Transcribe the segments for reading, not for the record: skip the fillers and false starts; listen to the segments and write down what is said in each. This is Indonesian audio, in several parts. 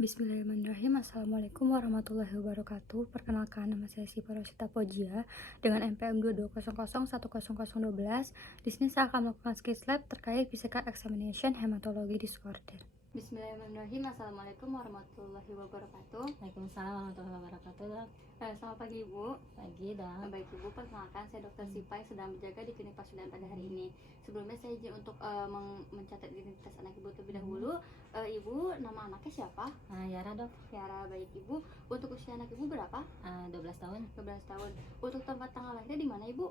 Bismillahirrahmanirrahim. Assalamualaikum warahmatullahi wabarakatuh. Perkenalkan, nama saya Siva Roshita Pojia dengan NPM 2200100012. Di sini saya akan melakukan skills lab terkait physical examination hematology disorder. Bismillahirrahmanirrahim. Assalamualaikum warahmatullahi wabarakatuh. Waalaikumsalam warahmatullahi wabarakatuh. Selamat pagi Ibu. Pagi dong. Baik Ibu, perkenalkan saya Dr. Sipa yang sedang berjaga di klinik Pasuruan pada hari ini. Sebelumnya saya izin untuk mencatat identitas anak Ibu terlebih dahulu. Ibu, nama anaknya siapa? Yara dok. Yara. Baik Ibu. Untuk usia anak Ibu berapa? 12 tahun. 12 tahun. Untuk tempat tanggal lahirnya di mana Ibu?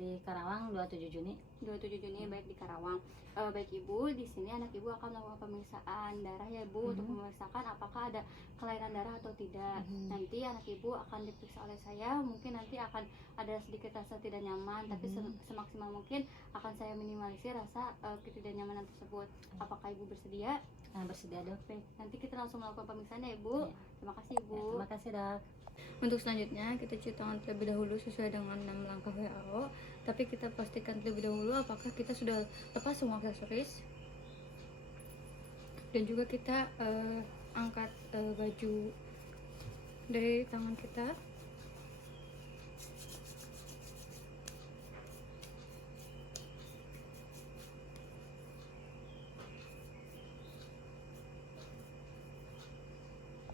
Di Karawang 27 Juni. 27 Juni. Baik, di Karawang. Baik Ibu, di sini anak Ibu akan melakukan pemeriksaan darah ya Ibu, untuk memeriksakan apakah ada kelainan darah atau tidak. Nanti anak Ibu akan diperiksa oleh saya, mungkin nanti akan ada sedikit rasa tidak nyaman, tapi semaksimal mungkin akan saya minimalisir rasa ketidaknyamanan tersebut. Apakah Ibu bersedia? Bersedia dok. Baik, nanti kita langsung melakukan pemeriksaan ya Ibu. Terima kasih Ibu. Terima kasih dok. Untuk selanjutnya kita cuci tangan terlebih dahulu sesuai dengan 6 langkah WHO. Tapi kita pastikan terlebih dahulu apakah kita sudah lepas semua aksesoris. Dan juga kita angkat baju dari tangan kita.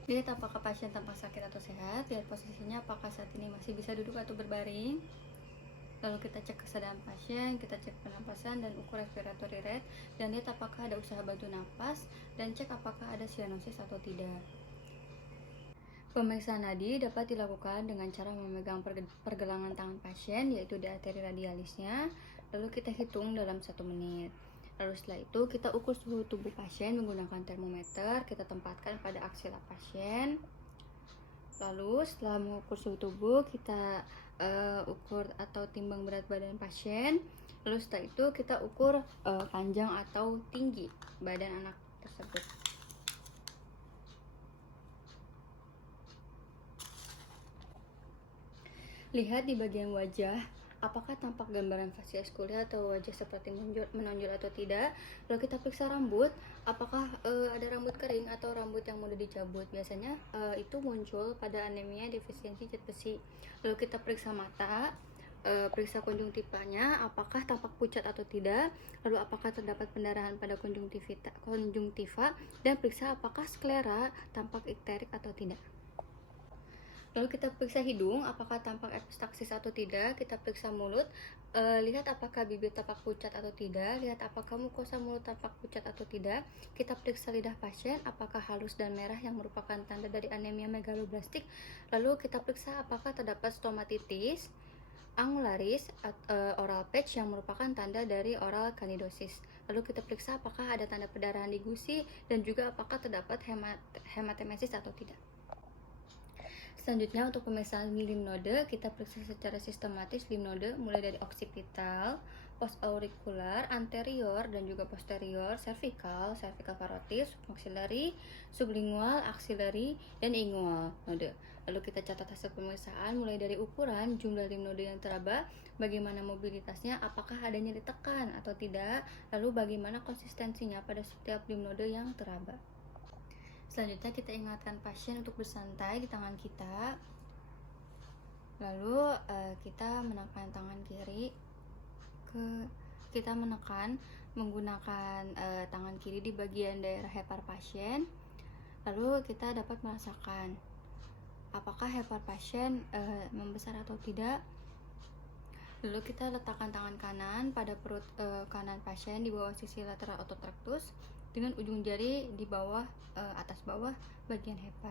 Lihat apakah pasien tampak sakit atau sehat. Lihat posisinya apakah saat ini masih bisa duduk atau berbaring. Lalu kita cek kesadaran pasien, kita cek pernapasan dan ukur respiratory rate, dan lihat apakah ada usaha bantu napas, dan cek apakah ada sianosis atau tidak. Pemeriksaan nadi dapat dilakukan dengan cara memegang pergelangan tangan pasien, yaitu di arteri radialisnya. Lalu kita hitung dalam 1 menit. Lalu setelah itu kita ukur suhu tubuh pasien menggunakan termometer, kita tempatkan pada aksila pasien. Lalu setelah mengukur suhu tubuh, kita ukur atau timbang berat badan pasien. Lalu setelah itu kita ukur panjang atau tinggi badan anak tersebut. Lihat di bagian wajah, apakah tampak gambaran facioskuler atau wajah seperti menonjol atau tidak. Lalu kita periksa rambut, apakah ada rambut kering atau rambut yang mudah dicabut. Biasanya itu muncul pada anemia defisiensi zat besi. Lalu kita periksa mata, periksa konjungtivanya, apakah tampak pucat atau tidak. Lalu apakah terdapat pendarahan pada konjungtiva, dan periksa apakah sklera tampak ikterik atau tidak. Lalu kita periksa hidung, apakah tampak epistaksis atau tidak. Kita periksa mulut, lihat apakah bibir tampak pucat atau tidak. Lihat apakah mukosa mulut tampak pucat atau tidak. Kita periksa lidah pasien, apakah halus dan merah yang merupakan tanda dari anemia megaloblastik. Lalu kita periksa apakah terdapat stomatitis angularis oral patch yang merupakan tanda dari oral kandidosis. Lalu kita periksa apakah ada tanda perdarahan di gusi, dan juga apakah terdapat hematemesis atau tidak. Selanjutnya untuk pemeriksaan limnode, kita periksa secara sistematis limnode mulai dari oksipital, postaurikular, anterior dan juga posterior, cervical parotis, maxillary, sublingual, axillary, dan ingual node. Lalu kita catat hasil pemeriksaan mulai dari ukuran, jumlah limnode yang teraba, bagaimana mobilitasnya, apakah ada nyeri tekan atau tidak, lalu bagaimana konsistensinya pada setiap limnode yang teraba. Selanjutnya kita ingatkan pasien untuk bersantai di tangan kita. Lalu kita menekan tangan kiri kita menekan menggunakan tangan kiri di bagian daerah hepar pasien. Lalu kita dapat merasakan apakah hepar pasien membesar atau tidak. Lalu kita letakkan tangan kanan pada perut kanan pasien di bawah sisi lateral otot rectus, dengan ujung jari di bawah atas bawah bagian hepar.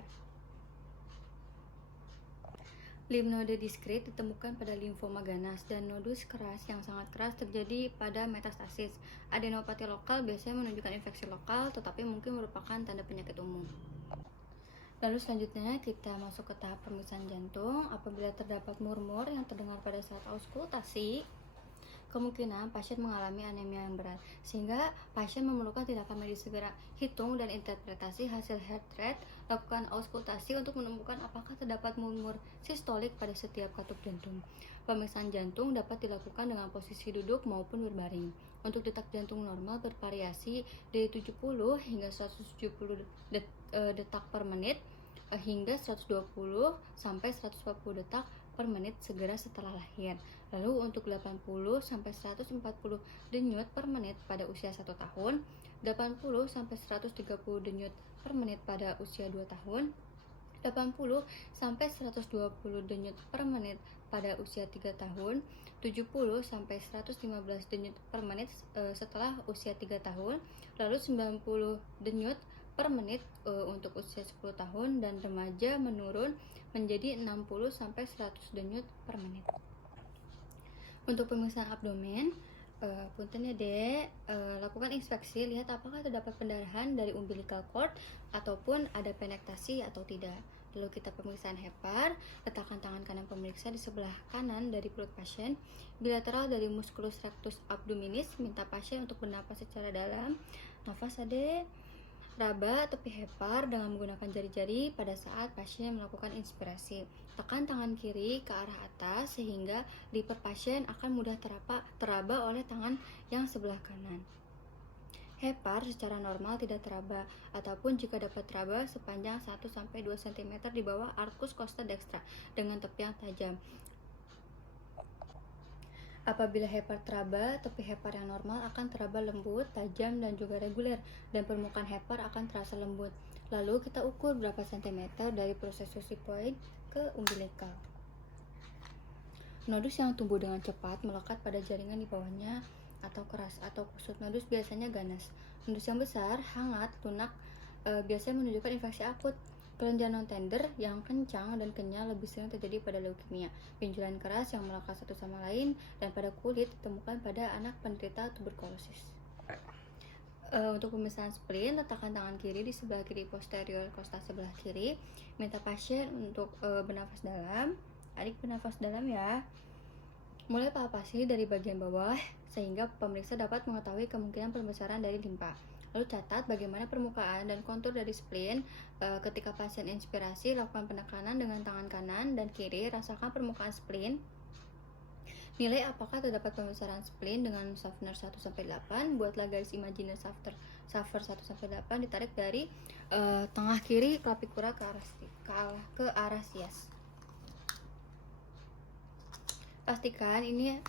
Limnode diskrit ditemukan pada limfoma ganas, dan nodus keras yang sangat keras terjadi pada metastasis. Adenopati lokal biasanya menunjukkan infeksi lokal, tetapi mungkin merupakan tanda penyakit umum. Lalu selanjutnya kita masuk ke tahap pemeriksaan jantung. Apabila terdapat murmur yang terdengar pada saat auskultasi, kemungkinan pasien mengalami anemia yang berat, sehingga pasien memerlukan tindakan medis segera. Hitung dan interpretasi hasil heart rate, lakukan auskultasi untuk menemukan apakah terdapat murmur sistolik pada setiap katup jantung. Pemeriksaan jantung dapat dilakukan dengan posisi duduk maupun berbaring. Untuk detak jantung normal bervariasi dari 70 hingga 170 detak per menit hingga 120 sampai 140 detak per menit segera setelah lahir. Lalu untuk 80 sampai 140 denyut per menit pada usia 1 tahun, 80 sampai 130 denyut per menit pada usia 2 tahun, 80 sampai 120 denyut per menit pada usia 3 tahun, 70 sampai 115 denyut per menit setelah usia 3 tahun, lalu 90 denyut per menit untuk usia 10 tahun, dan remaja menurun menjadi 60 sampai 100 denyut per menit. Untuk pemeriksaan abdomen, punten ya dek, lakukan inspeksi, lihat apakah terdapat pendarahan dari umbilical cord ataupun ada penetrasi atau tidak. Lalu kita pemeriksaan hepar, letakkan tangan kanan pemeriksa di sebelah kanan dari perut pasien, bilateral dari musculus rectus abdominis, minta pasien untuk bernapas secara dalam, nafas adek, raba tepi hepar dengan menggunakan jari-jari pada saat pasien melakukan inspirasi. Tekan tangan kiri ke arah atas sehingga liper pasien akan mudah teraba oleh tangan yang sebelah kanan. Hepar secara normal tidak teraba, ataupun jika dapat teraba sepanjang 1-2 cm di bawah arcus costa dextra dengan tepi yang tajam. Apabila hepar teraba, tepi hepar yang normal akan teraba lembut, tajam, dan juga reguler, dan permukaan hepar akan terasa lembut. Lalu kita ukur berapa sentimeter dari prosessusi point ke umbilical. Nodus yang tumbuh dengan cepat melekat pada jaringan di bawahnya atau keras atau kusut. Nodus biasanya ganas. Nodus yang besar, hangat, lunak biasanya menunjukkan infeksi akut. Kelenjar non-tender yang kencang dan kenyal lebih sering terjadi pada leukemia. Benjolan keras yang melekat satu sama lain dan pada kulit ditemukan pada anak penderita tuberkulosis. Untuk pemeriksaan spleen, letakkan tangan kiri di sebelah kiri posterior kosta sebelah kiri. Minta pasien untuk bernafas dalam. Adik bernafas dalam ya. Mulai palpasi dari bagian bawah sehingga pemeriksa dapat mengetahui kemungkinan pembesaran dari limpa. Lalu catat bagaimana permukaan dan kontur dari spleen. Ketika pasien inspirasi, lakukan penekanan dengan tangan kanan dan kiri, rasakan permukaan spleen. Nilai apakah terdapat pembesaran spleen dengan Schaffner 1-8. Buatlah garis imajiner Schaffner 1-8 ditarik dari tengah kiri clavicula ke arah sias. Pastikan ini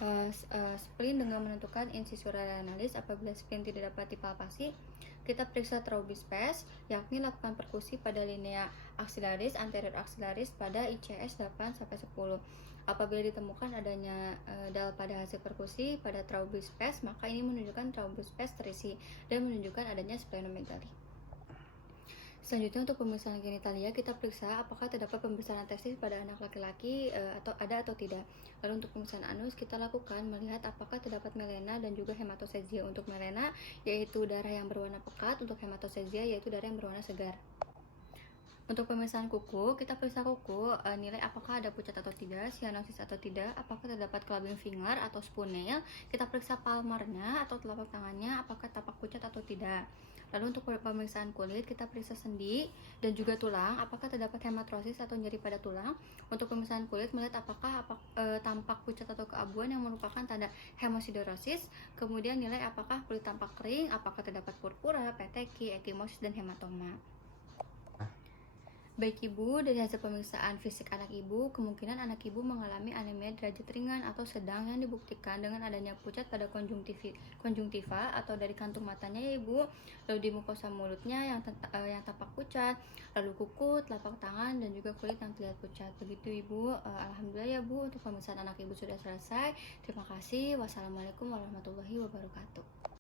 spleen dengan menentukan incisura renalis. Apabila spleen tidak dapat dipalpasi, kita periksa traubispes, yakni lakukan perkusi pada linea axillaris, anterior axillaris pada ICS 8-10. Apabila ditemukan adanya dal pada hasil perkusi pada traubispes, maka ini menunjukkan traubispes terisi dan menunjukkan adanya splenomegaly. Selanjutnya untuk pemeriksaan genitalia, kita periksa apakah terdapat pembesaran testis pada anak laki-laki atau tidak. Lalu untuk pemeriksaan anus, kita lakukan melihat apakah terdapat melena dan juga hematosezia. Untuk melena yaitu darah yang berwarna pekat, untuk hematosezia yaitu darah yang berwarna segar. Untuk pemeriksaan kuku, kita periksa kuku, nilai apakah ada pucat atau tidak, cyanosis atau tidak, apakah terdapat clubbing finger atau spoon nail. Kita periksa palmarnya atau telapak tangannya, apakah tampak pucat atau tidak. Lalu untuk pemeriksaan kulit, kita periksa sendi dan juga tulang, apakah terdapat hematrosis atau nyeri pada tulang. Untuk pemeriksaan kulit, melihat apakah tampak pucat atau keabuan yang merupakan tanda hemosiderosis. Kemudian nilai apakah kulit tampak kering, apakah terdapat purpura, peteki, ekimosis, dan hematoma. Baik ibu, dari hasil pemeriksaan fisik anak ibu, kemungkinan anak ibu mengalami anemia derajat ringan atau sedang yang dibuktikan dengan adanya pucat pada konjungtiva atau dari kantung matanya ya ibu, lalu di mukosa mulutnya yang tampak pucat, lalu kuku, telapak tangan, dan juga kulit yang terlihat pucat. Begitu ibu. Alhamdulillah ya bu, untuk pemeriksaan anak ibu sudah selesai. Terima kasih. Wassalamualaikum warahmatullahi wabarakatuh.